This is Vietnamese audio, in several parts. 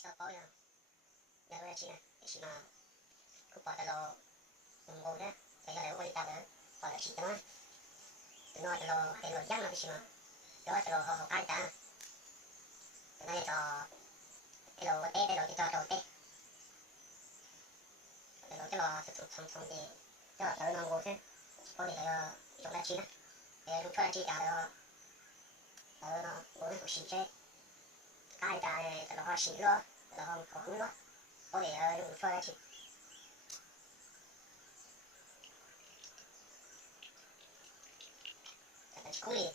sta poi la dove ci ma ku pa lo ngô đó thì là quay ta đó gọi là chỉ đó nó lo cái lo giang là chỉ mà đó lo họ ai ta nó cho cái lo tê cái lo cho đầu tê cái lo thực thông thông thì đó là nó ngô chứ có thể là trong đó chi đó thì lúc cho chi cả đó nó ngô nó xì chơi ai ta thì nó xì lo nó không lo có thể lúc cho chi Coolie.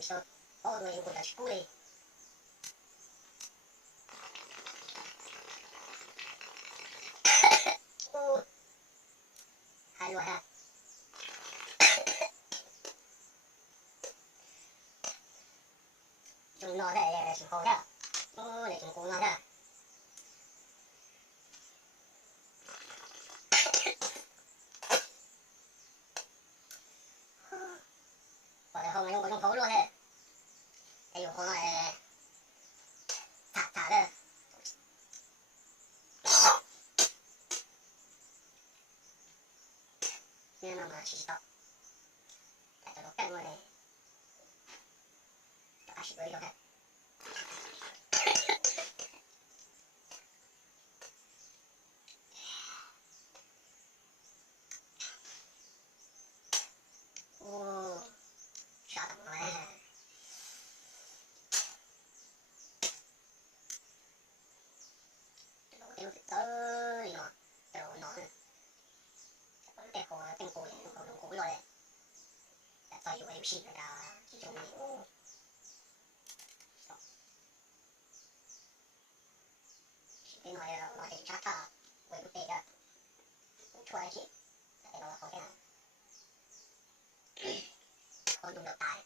So, all the way with that coolie. Oh, hai loại ha. Chúng nó đây là chúng hồ đó. Ô, để chúng cô nó đó. Còn là không có trong phố luôn đấy. Đây dùng hồ này thả đây. Nhưng mà chỉ stop. Tại tôi cắt luôn này. Tôi chỉ với thôi. Ô, sợ tầm rồi. Tôi tới nó. Tôi nó. Cái hồ tên cổ này nó không cổ rồi đấy. Tôi dùng MC là chỉ dùng cái nói để chat à với cái đó chua đấy chị cái đó là có cái nào không dùng được tài